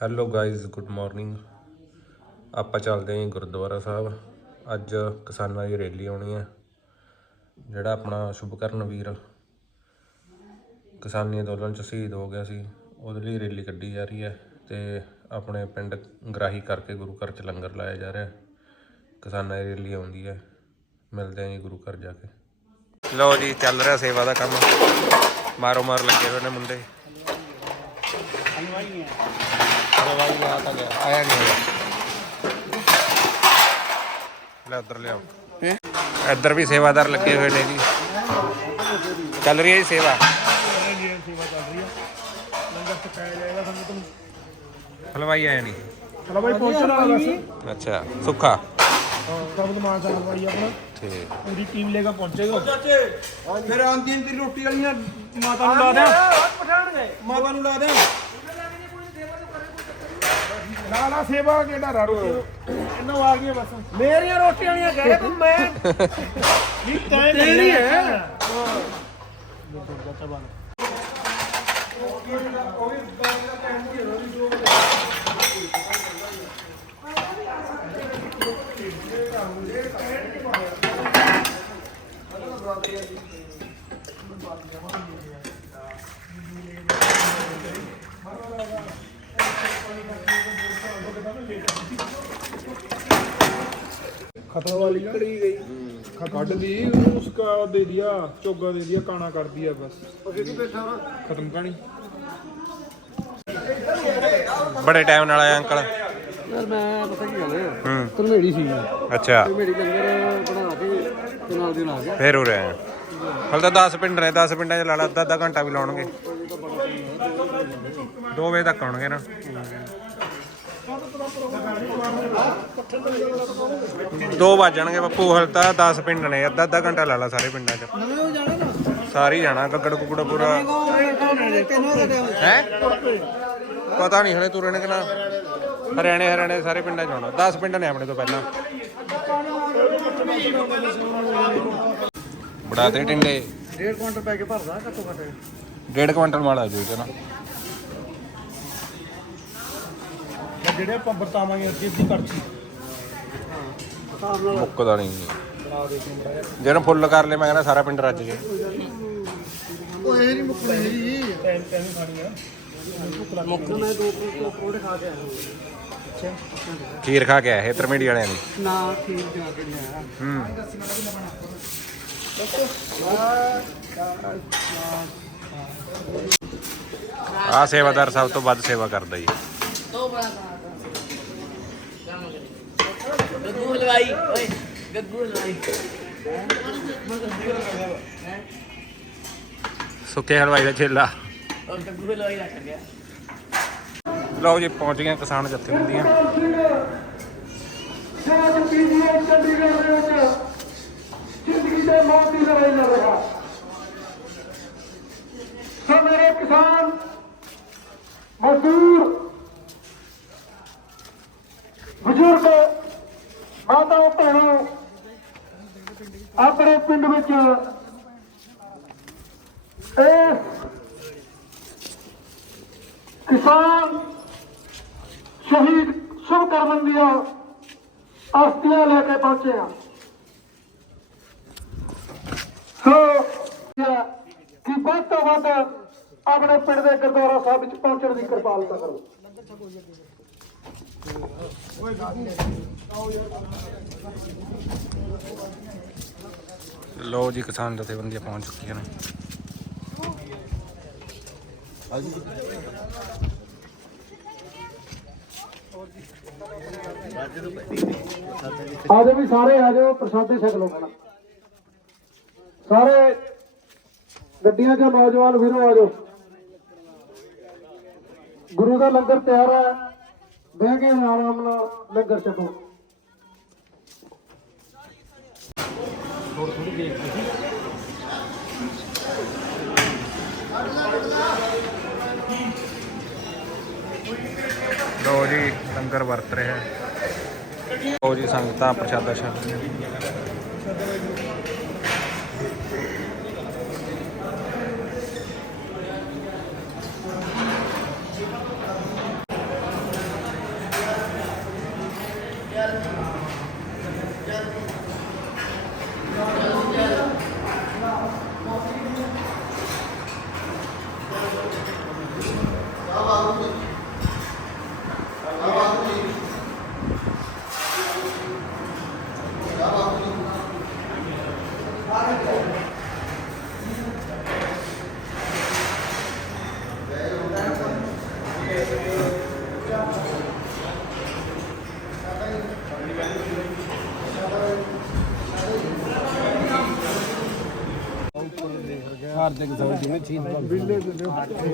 Hello guys good morning ਆਪਾਂ ਚੱਲਦੇ ਹਾਂ ਜੀ ਗੁਰਦੁਆਰਾ ਸਾਹਿਬ। ਅੱਜ ਕਿਸਾਨਾਂ ਦੀ ਰੈਲੀ ਆਉਣੀ ਹੈ, ਜਿਹੜਾ ਆਪਣਾ ਸ਼ੁਭਕਰਨ ਵੀਰ ਕਿਸਾਨੀ ਅੰਦੋਲਨ ਚ ਸ਼ਹੀਦ ਹੋ ਗਿਆ ਸੀ, ਉਹਦੇ ਲਈ ਰੈਲੀ ਕੱਢੀ ਜਾ ਰਹੀ ਹੈ ਤੇ ਆਪਣੇ ਪਿੰਡ ਗਰਾਹੀ ਕਰਕੇ ਗੁਰੂ ਘਰ ਚ ਲੰਗਰ ਲਾਇਆ ਜਾ ਰਿਹਾ ਕਿਸਾਨਾਂ ਦੀ ਰੈਲੀ ਆਉਂਦੀ ਹੈ। ਮਿਲਦੇ ਹਾਂ ਜੀ ਗੁਰੂ ਘਰ ਜਾ ਕੇ। ਲਓ ਜੀ, ਚੱਲ ਰਿਹਾ ਸੇਵਾ ਦਾ ਕੰਮ। ਮਾਰੋ ਮਾਰ ਲੱਗੇ ਹੋਏ ਨੇ ਮੁੰਡੇ। ਹਲਵਾਈ ਆ ਤਾਂ ਗਿਆ ਆਇਆ ਨਹੀਂ ਲੈ ਉੱਧਰ ਲਿਆਓ ਇੱਧਰ ਵੀ ਸੇਵਾਦਾਰ ਲੱਗੇ ਹੋਏ ਨੇ ਜੀ। ਚੱਲ ਰਹੀ ਹੈ ਜੀ ਸੇਵਾ। ਹਲਵਾਈ ਆਇਆ ਨਹੀਂ। ਚਲੋ ਬਾਈ ਪਹੁੰਚਣ ਵਾਲਾ ਬਸ। ਅੱਛਾ ਸੁੱਖਾ। ਸਰਬਤ ਮਾਨ ਸਾਹਿਬ ਬਾਈ ਆਪਣਾ। ਠੀਕ। ਪੂਰੀ ਟੀਮ ਲੈ ਕੇ ਪਹੁੰਚੇਗਾ। ਚਾਚੇ ਫਿਰ ਅੰਤਿਮ ਦੀ ਰੋਟੀ ਵਾਲੀਆਂ ਮਾਤਾ ਨੂੰ ਲਾ ਦਿਆਂ। ਮਾਤਾ ਨੂੰ ਲਾ ਦਿਆਂ। ਨਾ ਨਾ ਸੇਵਾ ਕਿਹੜਾ ਰਾ ਰੋਟੀ। ਇਹਨਾਂ ਆ ਗਈਆਂ ਬਸ। ਮੇਰੀਆਂ ਰੋਟੀਆਂ ਵਾਲੀਆਂ ਕਹਿ ਤੂੰ ਮੈਂ ਨਹੀਂ ਤੇਰੀ ਹੈ। ਖਤਮ ਵਾਲੀ ਕਰੀ ਗਈ। ਕੱਢ ਦੀ ਉਸ ਕਾ ਦੇ ਦਿਆ ਚੋਗਾ ਦੇ ਦਿਆ ਕਾਣਾ ਕਰ ਦਿਆ ਬਸ। ਖਤਮ ਕਹਾਣੀ। ਬੜੇ ਟਾਈਮ ਨਾਲ ਆਇਆ ਅੰਕਲ। ਯਾਰ ਮੈਂ ਪਤਾ ਕੀ ਗੱਲ ਹੈ ਹੂੰ। ਧਰਮੇੜੀ ਸੀ ਅੱਛਾ। ਧਰਮੇੜੀ ਲੰਗਰ ਬਣਾ ਕੇ ਤੇ ਨਾਲ ਦੀ ਨਾਲ। ਫੇਰ ਉਰੇ ਆਇਆ। ਹਲ ਤਾਂ 10 ਪਿੰਡ ਰਹੇ 10 ਪਿੰਡਾਂ 'ਚ ਲਾ ਲਾ ਅੱਧਾ ਅੱਧਾ ਘੰਟਾ ਵੀ ਲਾਉਣਗੇ। 2 ਵਜੇ ਤੱਕ ਆਉਣਗੇ ਨਾ। ਦੋ ਵੱਜ ਜਾਣਗੇ ਬੱਪੂ, ਹਲ 10 ਪਿੰਡ ਨੇ, ਅੱਧਾ ਅੱਧਾ ਘੰਟਾ ਲਾ ਲਾ ਸਾਰੇ ਪਿੰਡਾਂ 'ਚ। ਨਵੇਂ ਹੋ ਜਾਣਾ ਨਾ ਸਾਰੇ ਜਾਣਾ, ਕੱਕੜ ਕੁਕੜ ਪੂਰਾ। ਹੈ? ਪਤਾ ਨਹੀਂ ਹਲੇ ਤੁਰੇ ਨੇ ਕਿ ਹਰਿਆਣੇ ਹਰਿਆਣੇ ਸਾਰੇ ਪਿੰਡਾਂ 'ਚ ਆਉਣਾ 10 ਪਿੰਡ ਨੇ ਆਪਣੇ ਤੋਂ ਪਹਿਲਾਂ। ਬੜਾ ਦੇ ਟਿੰਡੇ। ਡੇਢ ਕੁਇੰਟਲ ਪੈ ਕੇ ਭਰਦਾ ਘੱਟੋ ਘੱਟ। ਡੇਢ ਕੁਇੰਟਲ ਮਾਲ ਜੂ ਤੇ ਨਾ ਜਿਹੜੇ ਆਪਾਂ ਵਰਤਾਵਾਂਗੇ ਅੱਗੇ ਦੀ ਨਾਲ ਮੁੱਕਦਾ ਨਹੀਂ ਜਿਹੜਾ ਫੁੱਲ ਕਰ ਲੇ ਮੈਂ ਕਹਿੰਦਾ ਸਾਰਾ ਪਿੰਡ ਰੱਜ ਜੇ ਉਹ ਇਹ ਨਹੀਂ ਮੁੱਕਣੀ ਜੀ। ਟਾਈਮ ਟਾਈਮ ਖਾਣੀ ਆ। ਮੁੱਕ ਮੈਂ ਦੋ ਦੋ ਪਰੋੜੇ ਖਾ ਕੇ ਆਇਆ ਖੀਰ ਖਾ ਕੇ ਆਏ ਇਹ ਤਰਮੇੜੀ ਵਾਲਿਆਂ ਦੀ ਨਾ ਖੀਰ ਦੇ ਕੇ ਨਹੀਂ ਆਇਆ। ਹੂੰ। ਆ ਸੇਵਾਦਾਰ ਸਭ ਤੋਂ ਵੱਧ ਸੇਵਾ ਕਰਦਾ ਜੀ। ਗੱਗੂ ਹਲਵਾਈ ਓਏ ਗੱਗੂ ਹਲਵਾਈ। ਸੁੱਕੇ ਹਲਵਾਈ ਦਾ ਛੇਲਾ। ਉਹ ਗੱਗੂ ਹਲਵਾਈ ਰੱਖ ਗਿਆ। ਲਓ ਜੀ ਪਹੁੰਚ ਗਏ ਕਿਸਾਨ ਜਥੇਬੰਦੀਆਂ ਜ਼ਿੰਦਗੀ ਦੇ ਮੌਤ ਦੀ ਲੜਾਈ ਲੜ ਰਿਹਾ ਸੋ ਮੇਰੇ ਕਿਸਾਨ ਮਜ਼ਦੂਰ ਬਜ਼ੁਰਗ ਮਾਤਾ ਭੈਣੋ ਆਪਣੇ ਪਿੰਡ ਵਿੱਚ ਇਸ ਕਿਸਾਨ ਸ਼ਹੀਦ ਸ਼ੁਭ ਕਰਮਨ ਦੀਆਂ ਅਸਤੀਆਂ ਲੈ ਕੇ ਪਹੁੰਚੇ ਹਾਂ ਸੋ ਕਿ ਵੱਧ ਤੋਂ ਵੱਧ ਆਪਣੇ ਪਿੰਡ ਦੇ ਗੁਰਦੁਆਰਾ ਸਾਹਿਬ ਵਿੱਚ ਪਹੁੰਚਣ ਦੀ ਕਿਰਪਾਲਤਾ ਕਰੋ। ਲਓ ਜੀ ਕਿਸਾਨ ਜਥੇਬੰਦੀਆਂ ਪਹੁੰਚ ਚੁੱਕੀਆਂ ਨੇ। ਆਜੋ ਵੀ ਸਾਰੇ ਆਜੋ ਪ੍ਰਸ਼ਾਦੇ ਛਕ ਲਓ ਪਹਿਲਾਂ। ਸਾਰੇ ਗੱਡੀਆਂ 'ਚ ਨੌਜਵਾਨ ਵੀਰੋ ਆਜੋ ਗੁਰੂ ਦਾ ਲੰਗਰ ਤਿਆਰ ਹੈ। ਬਹਿ ਕੇ ਆਰਾਮ ਨਾਲ ਲੰਗਰ ਛਕੋ। ਲਓ ਜੀ ਲੰਗਰ ਵਰਤ ਰਿਹਾ ਹੈ। ਲਓ ਜੀ ਸੰਗਤਾਂ ਪ੍ਰਸ਼ਾਦਾ ਛਕ ਰਹੀਆਂ।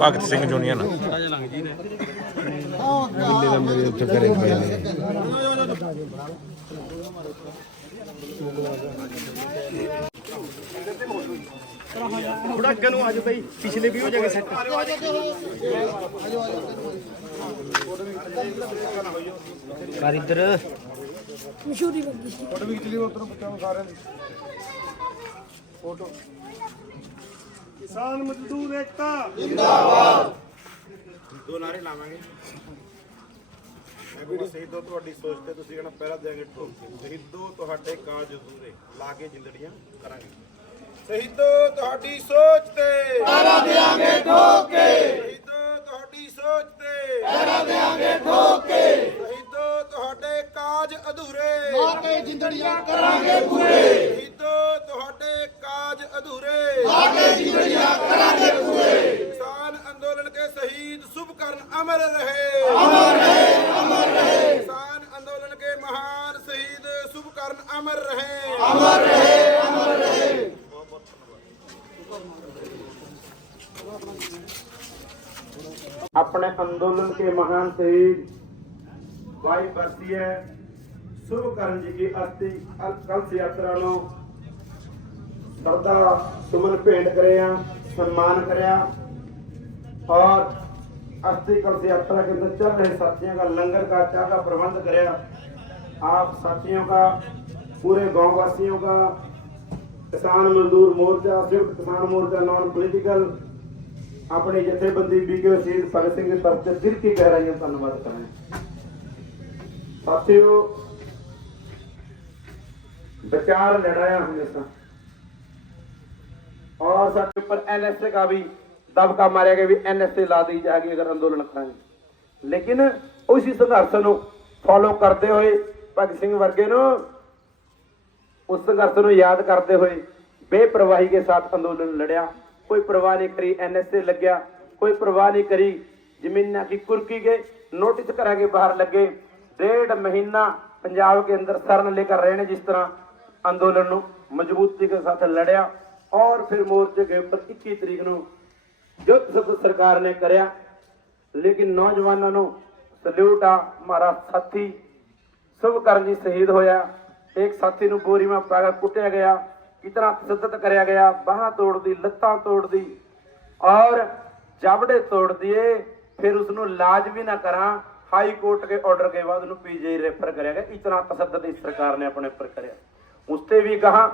ਭਗਤ ਸਿੰਘ ਜੂਨੀਅਰ ਥੋੜਾ ਅੱਗੇ ਨੂੰ। ਆ ਜਾਓ ਬਈ ਪਿਛਲੇ ਵੀ ਹੋ ਜਾਗੇ ਸੈੱਟ ਕਰ ਇੱਧਰ। ਮਸ਼ਹੂਰੀ ਲੱਗੀ ਸੀ। ਫੋਟੋ ਵੀ ਖਿੱਚ ਉਧਰ ਬੱਚਿਆਂ ਨੂੰ ਸਾਰਿਆਂ ਦੀ। ਫੋਟੋ। ਕਿਸਾਨ ਮਜ਼ਦੂਰ ਏਕਤਾ। ਜਿੰਦਾਬਾਦ ਦੋ ਨਾਰੇ ਲਾਵਾਂਗੇ। ਮੈਂ ਵੀ ਸ਼ਹੀਦੋ ਤੁਹਾਡੀ ਸੋਚ ਤੇ ਤੁਸੀਂ ਕਹਿਣਾ ਪਹਿਰਾ ਦੇਾਂਗੇ ਠੋਕ ਕੇ ਸ਼ਹੀਦੋ ਤੁਹਾਡੇ ਕਾਜ ਅਧੂਰੇ ਲਾ ਕੇ ਜਿੰਦੜੀਆਂ ਕਰਾਂਗੇ। ਸ਼ਹੀਦੋ ਤੁਹਾਡੀ ਸੋਚ ਤੇ। ਪਹਿਰਾ ਦੇਾਂਗੇ ਠੋਕ। ਕੇ ਸ਼ਹੀਦੋ ਤੁਹਾਡੀ ਸੋਚ ਤੇ। ਪਹਿਰਾ ਦੇਾਂਗੇ ਠੋਕ। ਕੇ ਸ਼ਹੀਦੋ ਤੁਹਾਡੇ ਕਾਜ ਅਧੂਰੇ। ਲਾ ਕੇ ਜਿੰਦੜੀਆਂ ਕਰਾਂਗੇ ਪੂਰੇ। पूरे। आगे जीवन पूरे। किसान आंदोलन के शहीद शुभकर्ण अमर रहे। अमर रहे अमर रहे। किसान आंदोलन के महान शहीद शुभकर्ण अमर रहे। अमर रहे अमर रहे। अपने आंदोलन के महान शहीद भाई बरती है शुभ शुभकर्ण जी की अस्थि कलश यात्रा ਨੂੰ ਸਰਦਾ ਸੁਮਨ ਭੇਂਟ ਕਰਿਆ ਸਨਮਾਨ ਕਰਿਆ और अस्थि कलश यात्रा के अंदर चल रहे साथियों का लंगर का चाह का प्रबंध कराया आप साथियों का पूरे गांव वासियों का किसान मजदूर मोर्चा संयुक्त किसान मोर्चा नॉन पॉलिटिकल अपनी जथेबंदी बीके शहीद भगत सिंह की तरफ से दिल की गहराइयों का धन्यवाद करें साथियों विचार लड़ाया हमेशा और सर के ऊपर एनएसए का भी दबका मारा गया भी एनएसए ला दी जाएगी अगर आंदोलन करेंगे लेकिन उसी संघर्ष को फॉलो करते हुए भगत सिंह वर्गे नो उस संघर्ष को याद करते हुए बेपरवाही के साथ आंदोलन लड़िया कोई परवाह नहीं करी एनएसए लग गया कोई परवाह नहीं करी जमीन ना की कुर्की के नोटिस करा के बाहर लगे डेढ़ महीना पंजाब के अंदर शरण लेकर रहने जिस तरह आंदोलन मजबूती के साथ लड़िया ਔਰ ਫਿਰ ਮੋਰਚੇ ਗਏ 21 ਤਰੀਕ ਨੂੰ ਜੋ ਸਭ ਸਰਕਾਰ ਨੇ ਕਰਿਆ। ਲੇਕਿਨ ਨੌਜਵਾਨਾਂ ਨੂੰ ਸਲੂਟ ਆ, ਮਾਰਾ ਸਾਥੀ ਸੁਭ ਕਰਨ ਸ਼ਹੀਦ ਹੋਇਆ। ਇੱਕ ਸਾਥੀ ਨੂੰ ਬੋਰੀ ਵਿੱਚ ਪਾ ਕੇ ਕੁੱਟਿਆ ਗਿਆ, ਕਿਤਨਾ ਤਸੱਦਦ ਕਰਿਆ ਗਿਆ, ਬਾਹਾਂ ਤੋੜਦੀ, ਲੱਤਾਂ ਤੋੜਦੀ ਔਰ ਜਬੜੇ ਤੋੜ ਦਿਏ ਫਿਰ ਉਸ ਨੂੰ ਲਾਜ ਵੀ ਨਾ ਕਰਾਂ। ਹਾਈ ਕੋਰਟ ਦੇ ਆਰਡਰ ਕੇ ਬਾਅਦ ਉਹਨੂੰ ਪੀਜੀ ਰੈਫਰ ਕਰਿਆ ਗਿਆ। ਇਤਨਾ ਤਸੱਦਦ ਇਸ ਸਰਕਾਰ ਨੇ ਆਪਣੇ ਉੱਪਰ ਕਰਿਆ। ਉਸ ਤੇ ਵੀ ਕਹਾ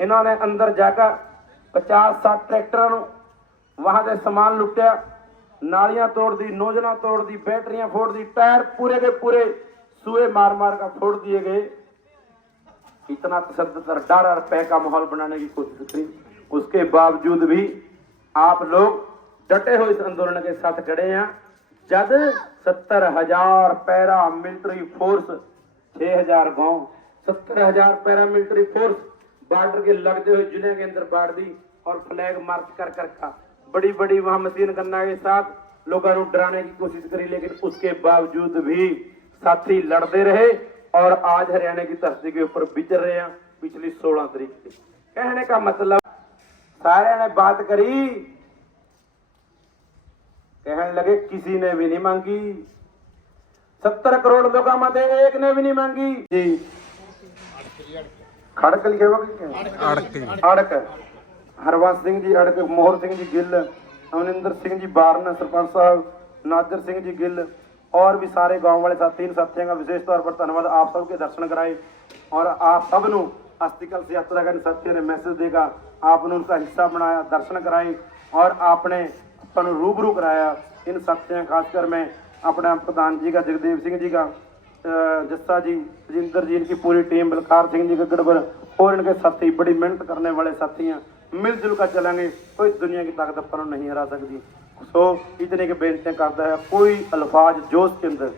ਇਹਨਾਂ ਨੇ ਅੰਦਰ ਜਾ ਕੇ 50 60 ਟਰੈਕਟਰਾਂ ਨੂੰ वहां से सामान लुटिया नालियां तोड़ दी नोजना तोड़ दी बैटरियां फोड़ दी टायर पूरे के पूरे सुए मार मार कर फोड़ दिए गए इतना तशद्दद और डर और पै का माहौल बनाने की कोशिश करी उसके बावजूद भी आप लोग डटे हुए इस आंदोलन के साथ खड़े हैं जब सत्तर हजार पैरा मिलिट्री फोर्स छह हजार गांव सत्तर हजार पैरा मिलिट्री फोर्स बॉर्डर के लगते हुए जिले के अंदर बाढ़ दी और फ्लैग मार्च कर कर का बड़ी बड़ी वहां मशीन गन्ना के साथ लोगों को डराने की कोशिश करी लेकिन उसके बावजूद भी साथी लड़ते रहे और आज हरियाणा की धरती के ऊपर विचर रहे हैं पिछली 16 तारीख से कहने का मतलब सारे ने बात करी कहने लगे किसी ने भी नहीं मांगी सत्तर करोड़ लोगों में एक ने भी नहीं मांगी जी खड़क लिखे हुआ कि क्या? ਅੜਕ ਅੜਕ ਹਰਵੰਸ ਸਿੰਘ ਜੀ ਅੜਕ ਮੋਹਰ ਸਿੰਘ ਜੀ ਗਿੱਲ ਅਮਨਿੰਦਰ ਸਿੰਘ जी बारन सरपंच साहब नाजर सिंह जी गिल और भी सारे गांव वाले साथी इन साथियों का विशेष तौर पर धन्यवाद आप सबके दर्शन कराए और आप सब नु अस्तिकल से यात्रा करने साथियों ने मैसेज देगा आपने उनका हिस्सा बनाया दर्शन कराए और आपने अपन रूबरू कराया इन साथियों खासकर मैं अपने प्रधान जी का जगदेव सिंह जी का अ, जस्सा जी राजेंद्र जी इनकी पूरी टीम बलकार सिंह जी गगड़बर और इनके साथी बड़ी मेहनत करने वाले साथी हैं मिलजुल कर चलेंगे कोई दुनिया की ताकत अपन नहीं हरा सकती सो इतने की बेनतियां करता है कोई अल्फाज जोश के अंदर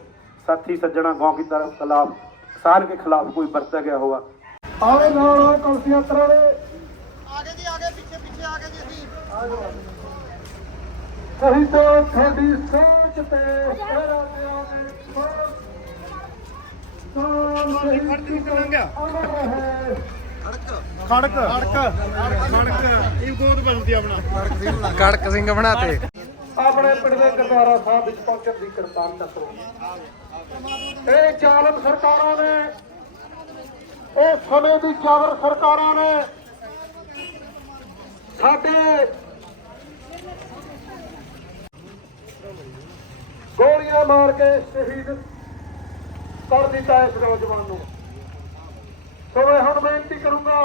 साथी सज्जना गांव की तरफ खिलाफ किसान के खिलाफ कोई बरता गया होगा आवे नालो कलसियां तरावे ਆਗੇ ਜੀ ਆਗੇ ਪਿੱਛੇ ਪਿੱਛੇ ਆਗੇ ਜੀ ਅਸੀਂ ਸਹੀ ਤੋਂ ਤੁਹਾਡੀ ਸੋਚ ਤੇ ਤੇਰਾ ਨੇ ਖੜਕ ਇਹ ਗੋਦ ਬਦਲਦੀ ਆਪਣਾ ਕੜਕ। ਸਿੰਘ ਬਣਾਤੇ ਆਪਣੇ ਪਿੰਡ ਦੇ ਗੁਰਦੁਆਰਾ ਸਾਹਿਬ ਵਿੱਚ ਪਹੁੰਚਣ ਦੀ ਕਿਰਪਾਲਤਾ ਕਰੋ। ਇਹ ਜ਼ਾਲਮ ਸਰਕਾਰਾਂ ਨੇ ਇਹ ਸਮੇਂ ਦੀ ਜਾਬਰ ਸਰਕਾਰਾਂ ਨੇ ਸਾਡੇ ਗੋਲੀਆਂ ਮਾਰ ਕੇ ਸ਼ਹੀਦ ਕਰ ਦਿੱਤਾ ਇਸ ਨੌਜਵਾਨ ਨੂੰ। ਸੋ ਮੈਂ ਹੁਣ ਬੇਨਤੀ ਕਰੂੰਗਾ